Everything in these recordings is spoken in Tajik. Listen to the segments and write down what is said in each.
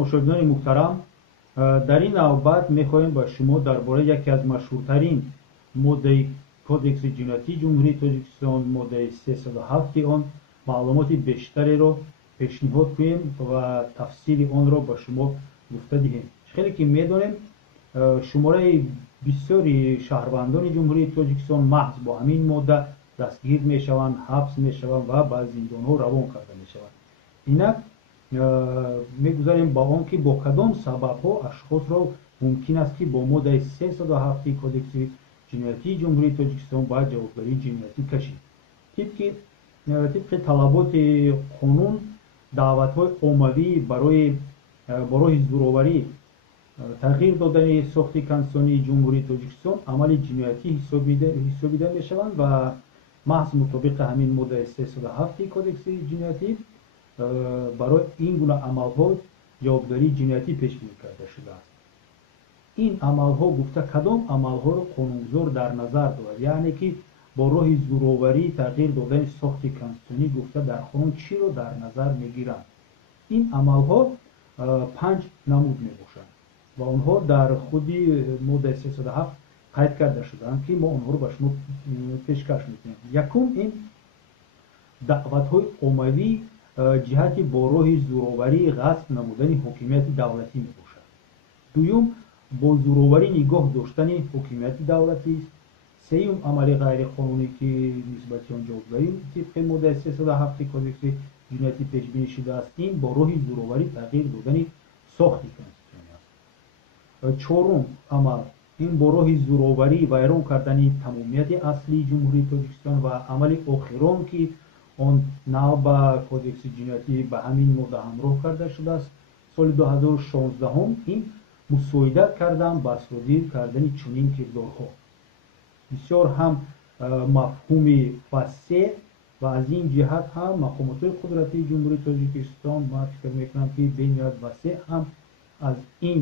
тамошобинони муҳтарам, дар ин навбат мехоҳем ба шумо дар бораи яке аз машҳуртарин моддаи кодекси ҷиноятии ҷумҳурии Тоҷикистон, моддаи 307 он маълумоти бештареро пешниҳод кунем ва тафсили онро ба шумо гуфта диҳем. хеле ки медонем, шумораи бисёри шаҳрвандони ҷумҳурии Тоҷикистон маҳз бо ҳамин модда дастгир мешаванд, ҳабс мешаванд ва ба зиндонҳо равон карда мешаванд. инак мегузарем ба он ки бо кадом сабабҳо ашхосро мумкин аст ки бо моддаи 307 кодекси ҷиноятии ҷумҳурии Тоҷикистон ба ҷавобгарии ҷиноятӣ кашид. тибқи талаботи қонун, даъватҳои оммавӣ бо роҳи зӯроварӣ тағйир додани сохти конститутсионии ҷумҳурии Тоҷикистон амали ҷиноятӣ ҳисобида мешаванд ва маҳз мутобиқи ҳамин моддаи 307 кодекси ҷиноятӣ барои ин гуна амалҳо ҷавобгарии ҷиноятӣ пешбинӣ карда шудааст. ин амалҳо гуфта кадом амалҳоро қонунгузор дар назар дорад, яъне ки бо роҳи зӯроварӣ тағйир додани сохти конститутсионӣ гуфта дар қонун чиро дар назар мегиранд. ин амалҳо 5 намуд мебошанд ва онҳо дар худи моддаи 307 қайд карда шудаанд ки мо онҳоро ба шумо пешкаш мекунем. якум ин даъватҳои оммавӣ ҷиҳати бо роҳи зӯроварӣ ғасб намудани ҳокимияти давлатӣ мебошад. дуюм бо зӯроварӣ нигоҳ доштани ҳокимияти давлатист. сеюм амали ғайриқонунӣ ки нисбати он ҷавобгарӣ тибқи моддаи 307 кодекси ҷиноятӣ пешбинӣ шудааст, ин бо роҳи зӯроварӣ тағйир додани сохти конститутсионӣ аст. чорум амал ин бо роҳи зӯроварӣ вайрон кардани тамомияти аслии ҷумҳурии Тоҷикистон ва амали охирон ки он навба кодекси ҷиноятӣ ба ҳамин модда ҳамроҳ карда шудааст. соли 2016 ин мусоида кардан ба содир кардани чунин кирдорҳо. бисёр ҳам мафҳуми васеъ ва аз ин ҷиҳат ҳам мақомотҳои қудратии ҷумҳурии Тоҷикистон ман фикр мекунам ки бениҳоят васеъ ҳам аз ин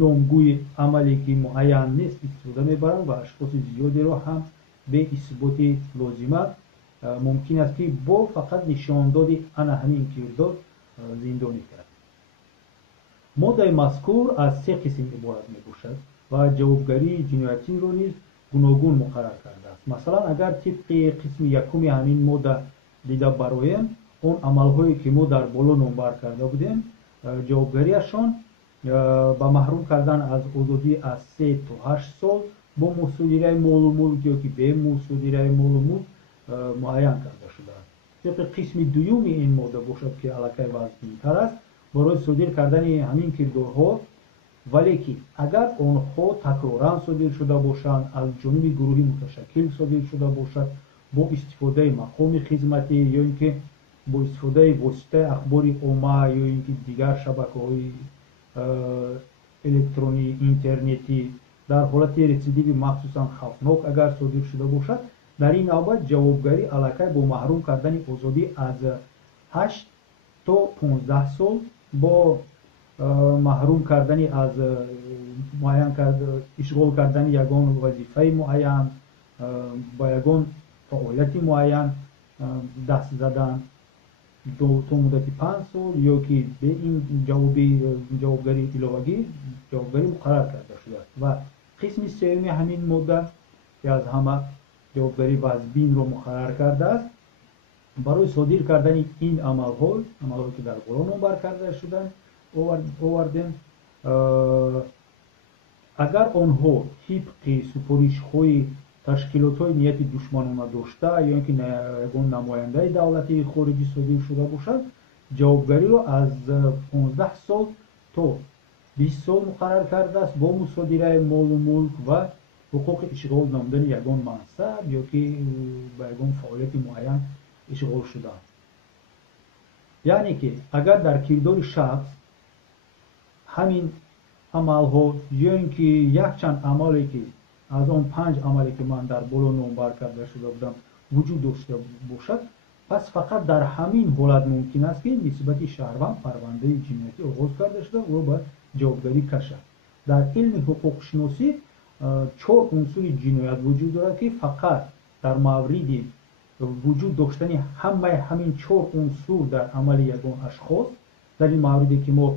номгӯи амале ки муайян нест истифода мебаранд ва ашхоси зиёдеро ҳам бе исботи лозима мумкин аст ки бо фақат нишондоди ана ҳамин кирдор зиндонӣ кард. моддаи мазкур аз 3 қисм иборат мебошад ва ҷавобгарии ҷиноятиро низ гуногун муқаррар кардааст. масалан, агар тибқи қисми якуми ҳамин модда дида бароем, он амалҳое ки мо дар боло номбар карда будем, ҷавобгариашон ба маҳрум кардан аз озодӣ аз 3 то 8 сол бо мусодираи молу мулк ёки бе мусодираи молу мулк муайян карда шудааст. тибқи қисми дуюми ин модда бошад ки аллакай вазнинтар аст, барои содир кардани ҳамин кирдорҳо, вале ки агар онҳо такроран содир шуда бошанд, аз ҷониби гурӯҳи муташаккил содир шуда бошад, бо истифодаи мақоми хизматӣ ё ин ки бо истифодаи воситаи ахбори омма ё ин ки дигар шабакаҳои электронӣ, интернетӣ, дар ҳолати рецидиви махсусан хавфнок агар содир шуда бошад, дар ин навбат ҷавобгарӣ аллакай бо маҳрум кардани озодӣ аз 8 то 15 сол, бо маҳрум кардани аз муайян ишғол кардани ягон вазифаи муайян, ба ягон фаъолияти муайян даст задан то муддати 5 сол ёки бе ин ҷавобгарии иловагӣ ҷавобгарӣ муқаррар карда шудааст. ва қисми сеюми ҳамин модда ки аз ҳама ҷавобгарии вазбинро муқаррар кардааст, барои содир кардани ин амалҳое ки дар боло номбар карда шуданд овардем, агар онҳо тибқи супоришҳои ташкилотҳои нияти душманона дошта ё ин ки ягон намояндаи давлати хориҷӣ содир шуда бошад, ҷавобгариро аз 15 сол то 20 сол муқаррар кардааст бо мусодираи молу мулк ва ҳуқуқи ишғол намудани ягон мансаб ёки ба ягон фаъолияти муайян ишғол шудаанд. яъне ки агар дар кирдори шахс ҳамин амалҳо ё ин ки якчанд амале ки аз он 5 амале ки ман дар боло номбар карда шуда будам вуҷуд дошта бошад, пас фақат дар ҳамин ҳолат мумкин аст ки нисбати шаҳрванд парвандаи ҷиноятӣ оғоз карда шуда ва ба ҷавобгарӣ кашад. дар илми ҳуқуқшиносӣ 4 унсури ҷиноят вуҷуд дорад ки фақат дар мавриди вуҷуд доштани ҳамаи ҳамин 4 унсур дар амали ягон ашхос در این موردی که ما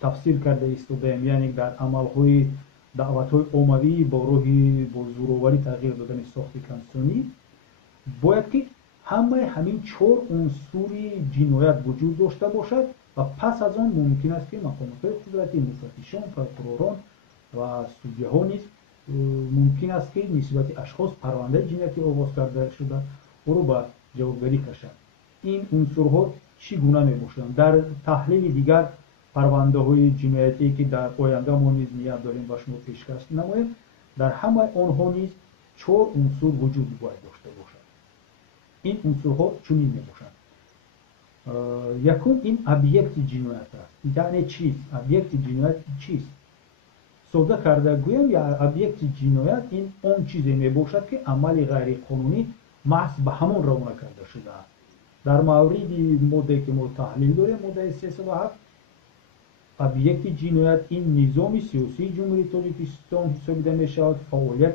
تفسیر کرده ایستادیم، یعنی در عملهای دعوت‌های اموی با روحی با زوروری تغییر دادن ساخت کنستیتوسیونی، باید که همین 4 عنصر جنایت وجود داشته باشد و پس از آن ممکن است که مقامات قدرتی، مفتشان، پرокурорان و سودیه ها نیز ممکن است که نسبت اشخاص پرونده جنایتی آغاز کرده شده او را به جوابگری کشند. این عنصرها چگونه میباشند؟ در تحلیل دیگر پرونده های جنایتی که در آینده ما نیز نیت داریم و شما پیشکش نماییم، در همه آنها نیز 4 عنصر وجود باید داشته باشد. این عنصرها چنین میباشند: یکم این ابیکت جنایت است. یعنی چیست؟ ابیکت جنایت چیست؟ ساده کرده گویم یا ابیکت جنایت این آن چیزی میباشد که عمل غیر قانونی محض به همان روانه کرده شده است. در مورد ماده که ما تحلیل داریم، ماده 307، ابیکت جنایت این نظام سیاسی جمهوری تاجیکستان حسابیده میشود، فعالیت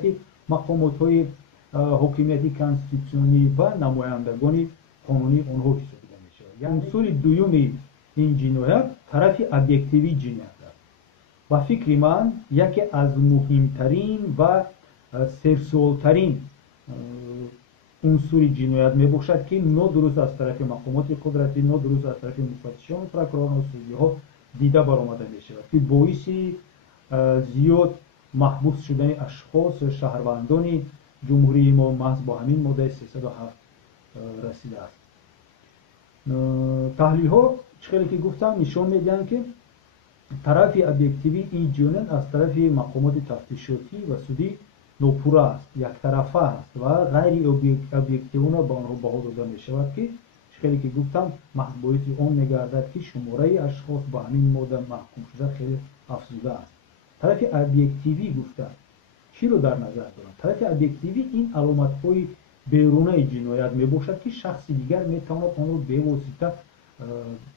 مقامات های حاکمیتی کنستیتوسیونی و نمایندگان قانونی آنها حسابیده میشود. یعنی عنصر دوم این جنایت طرف ابیکتیوی جنایت است و فکر من یکی از مهمترین و سرسالترین عنصر جنایت میباشد که نادرست از طرف مقامات قدرتی، نادرست از طرف مفتشان، پرокурорان و سودیه ها دیده برآمده میشود که باعث زیاد محبوس شدن اشخاص شهروندان جمهوری ما محض با همین ماده 307 رسیده است. تحلیل ها چخیلی که گفتم نشان میدن که طرف ابیکتیوی این جنایت از طرف مقامات تفتیشاتی و سودی ناپوره است، یک طرفه است و غیر ابیکتیوانه به آنها بها داده می شود که خیلی که گفتم محض باعث آن میگردد که شماره اشخاص با همین ماده محکوم شده خیلی افزوده است. طرف ابیکتیوی گفتم چی رو در نظر دارم؟ طرف ابیکتیوی این علامت های بیرونه جنایت می باشد که شخص دیگر می تواند آن رو به واسطه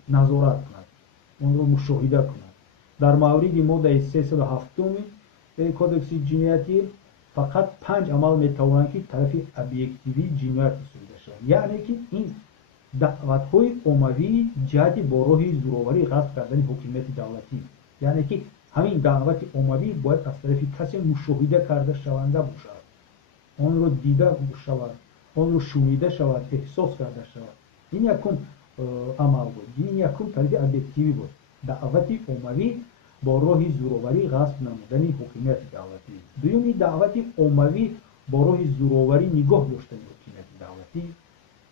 نظارت کند، آن رو مشاهده کند. در مورد ماده 307 کودکس جنایتی فقط 5 عمل می توانند که طرف ابیکتیوی جنایت حسابیده شود. یعنی که این دعوت های اموی جهت با راه زوراوری غصب کردن حکومت دولتی، یعنی که همین دعوت اموی باید از طرف کسی مشاهده کرده شونده باشد، آن رو دیده شود، آن رو شنیده شود، احساس کرده شود. این یکم عمل بود. این یکم طرف ابیکتیوی بود، دعوت اموی با راه زوراوری غصب نمودن حکومت دولتی. دومی دعوت اموی با راه زوراوری نگاه داشتن حکومت دولتی.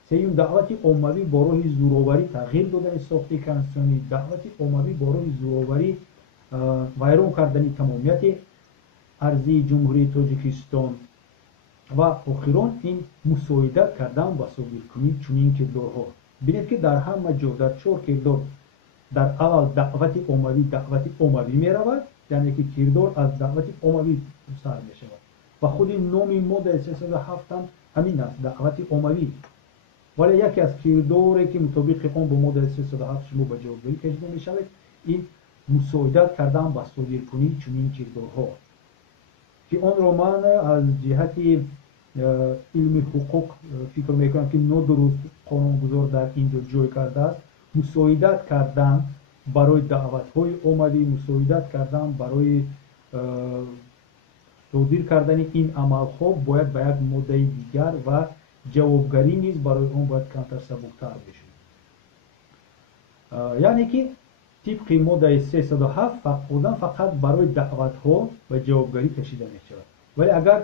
سوم دعوت اموی با راه زوراوری تغییر دادن ساخت کنستیتوسیونی، دعوت اموی با راه زوراوری ویران کردن تمامیت ارضی جمهوری تاجیکستان و اخیرا این مساعده کردن با صادرکنی چنین کردارها. ببینید که در همه جا در 4 کردار در اول دعوت اموی می رود، یعنی که کردار از دعوت اموی سر می شود و خود نام ماده 307 هم همین است، دعوت اموی. ولی یکی از کرداری که مطابق آن با ماده 307 شما به جوابگری کشیده می شود این مساعدت کردن با صادرکنی چنین کردارها که آن را من از جهت علم حقوق فکر می کنم که نادرست قانونگذار در اینجا جای کرده است. مساعدت کردن برای دعوت های اموی، مساعدت کردن برای صادر کردن این عمل ها باید به یک ماده دیگر و جوابگری نیز برای اون باید کمتر سبکتر بشه. یعنی که طبق ماده 307 فقط برای دعوت ها و جوابگری کشیده می شود. ولی اگر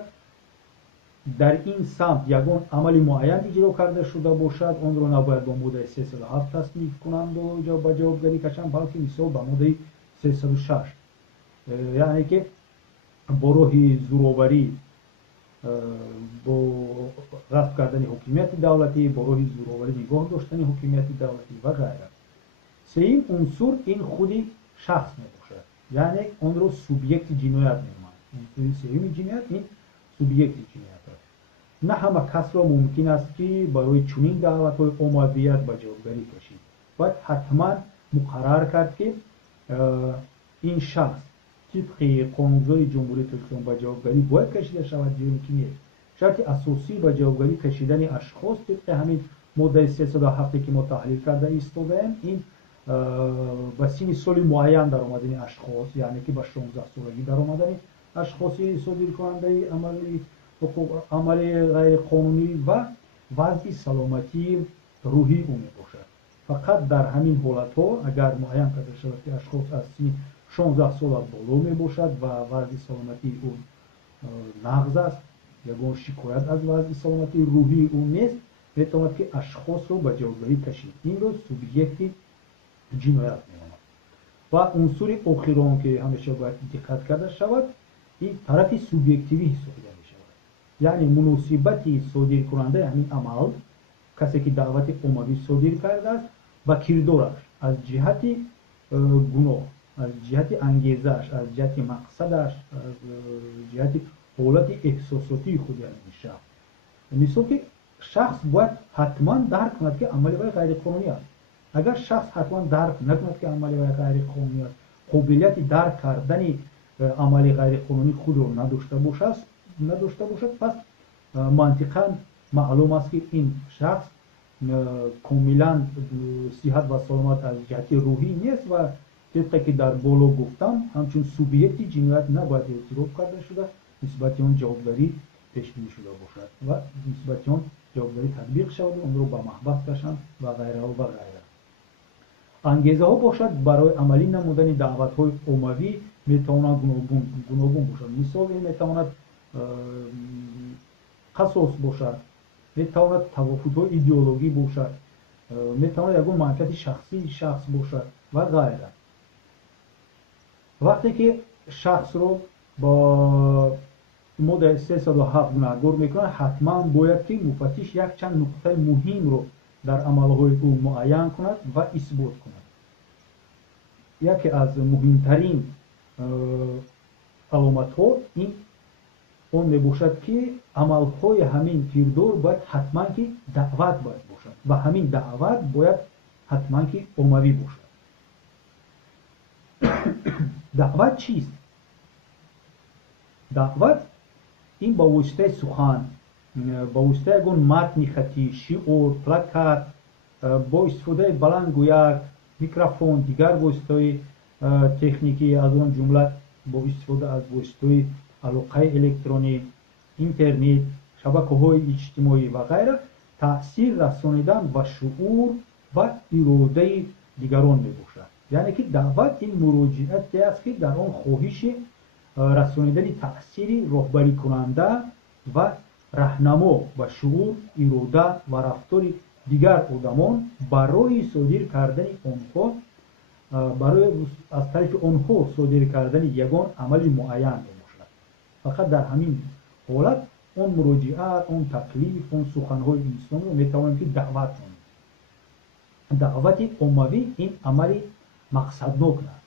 در این سمت یگان عمل معین اجرا کرده شده باشد، آن را نباید با ماده 307 تصنیف کنند و به جوابگری کشند، بلکه مثال با ماده 306، یعنی که با راه زوراوری با غصب کردن حکومت دولتی، با راه زوراوری نگاه داشتن حکومت دولتی و غیره. سوم عنصر این خودی شخص میباشد، یعنی آن را سوبیکت جنایت می‌نامند. عنصر سوم جنایت این سوبیکت جنایت است. نه همه کس را ممکن است که برای چنین دعوت‌های امویت به جوابگری کشید. باید حتما مقرر کرد که این شخص طبق قانون‌های جمهوری تاجیکستان به جوابگری باید کشیده شود یا که نیست. شرط اساسی به جوابگری کشیدن اشخاص طبق همین ماده 307 که ما تحلیل کرده ایستادیم این با سن سال معین در آمدن اشخاص، یعنی که با 16 سالگی در آمدن اشخاصی صادر کننده عمل غیر قانونی و وضع سلامتی روحی او می باشد. فقط در همین حالت ها اگر معین کرده شود که اشخاص از سن 16 سال بالا می باشد و وضع سلامتی او نقض است، یگان شکایت از وضع سلامتی روحی او نیست، می تواند که اشخاص رو به جواگیری کشید. این رو سوبژکت جنایت می آمد. و عنصر آخران که همیشه باید دقت کرده شود این طرف سوبژکتیوی حسابیده می شود، یعنی مناسبت صادر کننده همین عمل، کسی که دعوت عمومی صادر کرده است با کردارش از جهت گناه، از جهت انگیزش، از جهت مقصدش، از جهت حالت احساساتی خود این شخص. مثل که شخص باید حتما درک کند که عمل غیر قانونی است. اگر شخص حتما درک نکند که عمل غیر قانونی است، قابلیت درک کردن عمل غیر قانونی خود را نداشته باشد، پس منطقاً معلوم است که این شخص کاملا صحت و سلامت از جهت روحی نیست و طبق که در بالا گفتم همچون سوبژکت جنایت نباید اعتراف کرده شده، نسبت آن جوابداری پیش بینی شده باشد و نسبت آن جوابداری تطبیق شود و اون رو به محبس کشند و غیره و غیره. انگیزه ها باشد برای عملی نمودن دعوت های عمومی میتواند گوناگون باشد. مثال میتواند قصاص باشد، میتواند توافت های ایدئولوژی باشد، میتواند یکون منفعت شخصی شخص باشد و غیره. وقتی که شخص رو با ماده 307 گناهکار میکنه، حتما باید که مفتش یک چند نقطه مهم رو در عملهای او معین کند و اثبات کند. یکی از مهمترین علامت ها این اون میباشد که عملهای همین کردار باید حتما که دعوت باید باشد و همین دعوت باید حتما که عمومی باشد. دعوت چیست؟ دعوت این با واسطه سخن، با واسطه یگون متن خطی، شعار، پلاکت، با استفاده بلنگو یک میکروفون، دیگر واسطه تکنیکی از اون جمله با استفاده از واسطه علاقه الکترونیک، اینترنت، شبکه‌های اجتماعی و غیره تأثیر رسانیدن و شعور و اراده دیگران میباشد. یعنی که دعوت این مراجعتی است که در آن خواهش رسانیدن تأثیری راهبری کننده و راهنما و شعور، اراده و رفتار دیگر آدمان برای صادر کردن آنها، برای از طرف آنها صادر کردن یگان عمل معین میباشد. فقط در همین حالت اون مراجعت، اون تکلیف، اون سخنهای انسان رو میتوانیم که دعوت کنیم. دعوت عمومی این عمل مقصدناک است.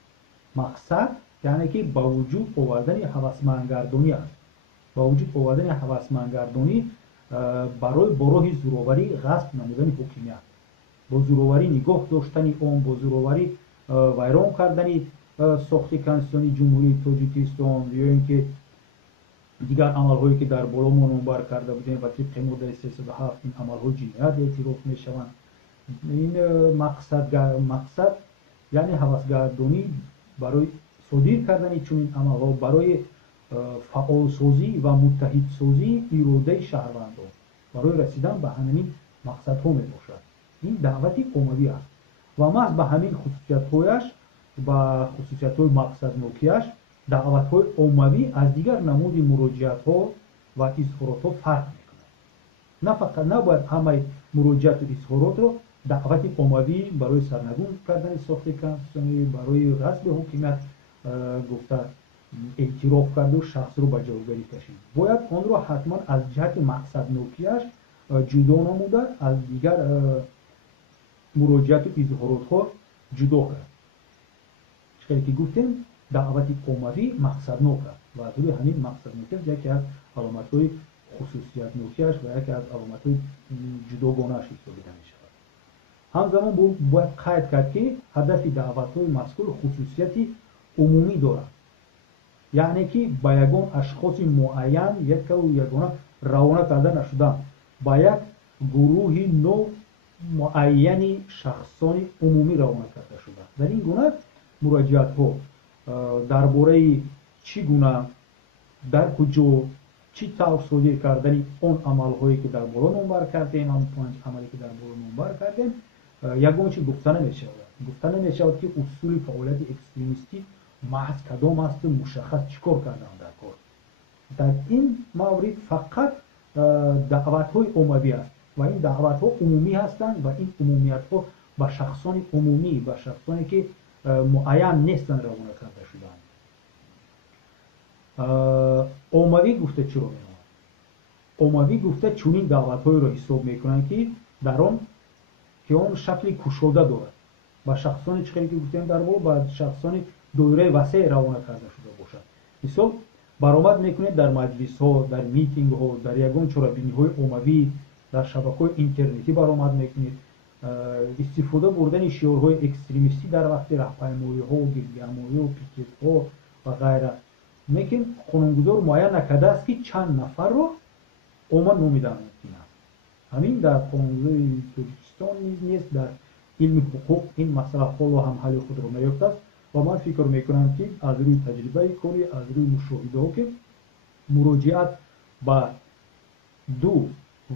مقصد یعنی که با وجود آوردن هوسمندگردانی است. با وجود آوردن هوسمندگردانی برای راه زوراوری غصب نمودن حاکمیت، با زوراوری نگاه داشتن اون، با زوراوری ویران کردن ساخت کنستیتوسیون جمهوری تاجیکستان یا اینکه دیگر عملهایی که در بالا منبر کرده بودیم و طبق ماده 307 این عملها جنایت اعتراف میشوند. این مقصد یعنی هوسگردانی برای صادر کردن چنین عملها، برای فعال سازی و متحد سازی اراده شهروندان، برای رسیدن به همین مقصدها میباشد. این دعوت عمومی است و محض به همین خصوصیت‌هایش و خصوصیت‌های مقصدناکیش دعوت‌های عمومی از دیگر نمود مراجعت‌ها و اظهارات‌ها فرق می‌کند. نه فقط نباید همه مراجعت و اظهارات را دعوت عمومی برای سرنگون کردن ساخت کنستیتوسیونی، برای غصب حاکمیت گفته اعتراف کرده و شخص رو به جواگیری کشید. باید آن را حتما از جهت مقصدناکیش جدا نموده، از دیگر مراجعت و اظهارات‌ها جدا کرد. چطوری که گفتیم دعوت عمومی مقصدناک است و از روی همین مقصدناکیش یکی از علامت‌های خصوصیت‌ناکیش و یکی از علامت‌های جداگانه‌اش حسابیده می‌شود. همزمان باید قید کرد که هدف دعوت‌های مذکور خصوصیتی عمومی دارد، یعنی که با یگان اشخاص معین یک و یگانه روانه کرده نشدن، با یک گروه نو معین شخصان عمومی روانه کرده شده. در این گونه مراجعت ها درباره چگونه در کجا چی طور صادر کردن اون عمل هایی که در بالا نمبر کردیم، اون 5 عملی که در بالا نمبر کردیم، یگان چیز گفته نمیشود. گفته نمیشود که اصول فعالیت اکستریمیستی محض کدام است، مشخص چیکار کردن در کار. در این مورد فقط دعوت های عمومی است و این دعوت ها عمومی هستند و این عمومیت ها به شخصان عمومی، به شخصانی که معین نیستند روانه کرده شدند. عمومی گفته چرا می‌آمد؟ عمومی گفته چنین دعوت های را حساب میکنند که در آن که اون شکل کشوده دارد و شخصانی چیزی که گفتیم در بالا با شخصانی دایره وسیع روانه کرده شده باشد. مثال برآمد میکنید در مجلس ها، در میتینگ ها، در یگان چرابینی های عمومی، در شبکه‌های اینترنتی برآمد میکنید استفاده بردن شعارهای اکستریمیستی در وقت راهپیمایی ها و گردنمایی و پیکت ها و غیره. لیکن قانونگذار معین نکرده است که چند نفر رو عموما نامیده میکنند. همین در قانونگذاری تاجیکستان نیست، در علم حقوق این مسئله حال و هم حل خود را نیافته است و من فکر میکنم که از روی تجربه کاری، از روی مشاهده ها که مراجعت به دو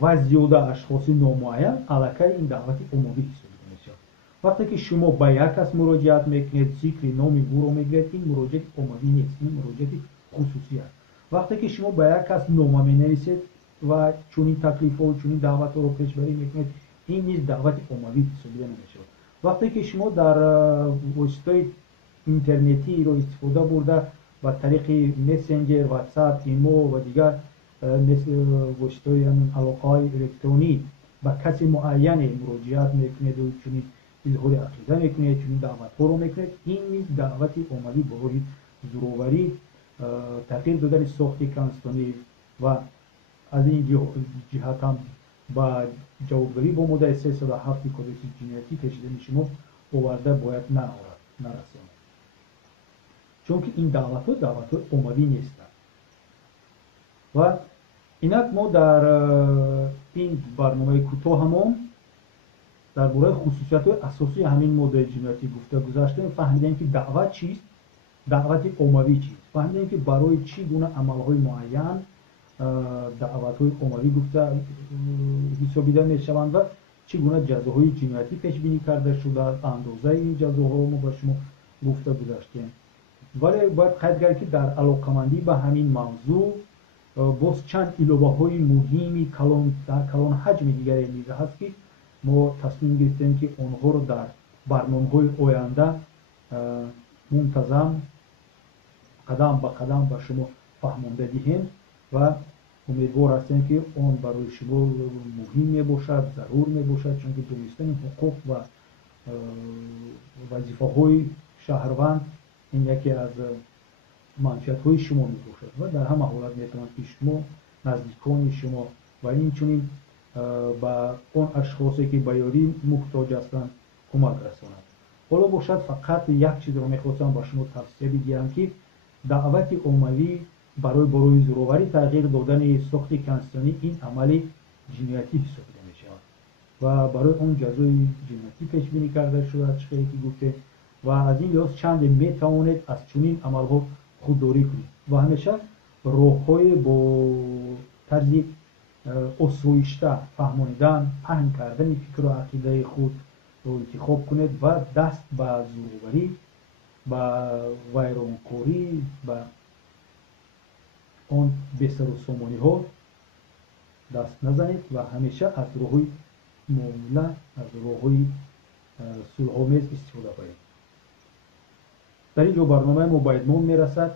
و زیاده اشخاص نامعین علاقه این دعوت عمومی حسابیده میشود. وقتی که شما به یک کس مراجعت میکنید، ذکر نام او را میگیرید، این مراجعت عمومی نیست، این مراجعت خصوصی است. وقتی که شما به یک کس نامه مینویسید و چنین تکلیف ها و چنین دعوت را پیشبری میکنید، این نیز دعوت عمومی حسابیده نمیشود. وقتی که شما در واسطه اینترنتی رو استفاده برده و طریق مسنجر، واتساپ، ایمو و دیگر واسطه علاقه‌های الکترونی با کسی معین مراجعت میکنید و چنین اظهار عقیده میکنید، چنین دعوت ها رو میکنید، این نیز دعوت عمومی برای زوراوری، تغییر دادن ساخت کنستانی و از این جهت هم با جوابگری با ماده 307 کدکس جنایتی کشیدن شما آورده باید نرساند. چون که این دعوت ها عمومی نیستند. و اینک ما در این برنامه کوتاه همون درباره خصوصیات اساسی همین ماده جنایتی گفته گذاشتیم. فهمیدیم که دعوت چیست، دعوت عمومی چیست، فهمیدیم که برای چی گونه عملهای معین دعوت های عمومی گفته حسابیده می شوند و چگونه جزاهای جنایتی پیش بینی کرده شده، اندازه این جزاها ما با شما گفته گذاشتیم. ولی باید قید کرد که در علاقمندی به همین موضوع باز چند علاوه های مهمی کلان حجم دیگری نیز هست که ما تصمیم گرفتیم که آنها رو در برنامه های آینده منتظم قدم به قدم به شما فهمانده دهیم و امیدوار هستیم که آن برای شما مهم می باشد، ضرور می باشد، چون که دانستن حقوق و وظیفه های شهروند این یکی از منفعت های شما می باشد و در همه حالت می تواند که شما نزدیکان شما و این چنین با اون اشخاصی که به یاری محتاج هستند کمک رساند. حالا باشد فقط یک چیز رو میخواستم با شما توصیه بگیرم که دعوت عمومی برای زوراوری تغییر دادن ساخت کنستانی این عمل جنایتی حسابیده می شود و برای اون جزای جنایتی پیش بینی کرده شده چیزی که گفته و از این لحاظ چند می توانید از چنین عملها خودداری کنید و همیشه راه‌های با طرز آسایشته فهمانیدن، پهن کردن فکر و عقیده خود رو انتخاب کنید و دست به زوراوری، به ویرانکاری، به آن بسر و سامانی ها دست نزنید و همیشه از راه‌های معامله، از راه‌های صلح‌آمیز استفاده کنید. در اینجا برنامه ما به اتمام میرسد.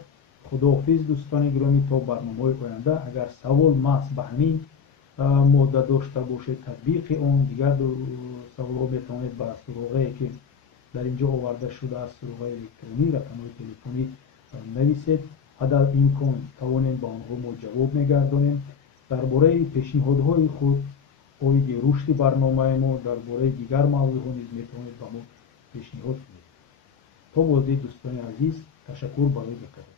خداحافظ دوستان گرامی، تا برنامه‌های آینده. اگر سوال محض به همین ماده داشته باشید، تطبیق اون دیگر سوال‌ها میتوانید به سراغی که در اینجا آورده شده از سراغ الکترونی، رقم‌های تلفنی نویسید. اگر امکان توانیم به آنها ما جواب میگردانیم. درباره پیشنهادهای خود اوید رشد برنامه ما درباره دیگر موضوعات نیز میتوانید به ما پیشنهاد کنید. تا بازدید دوستان عزیز، تشکر برای دقت.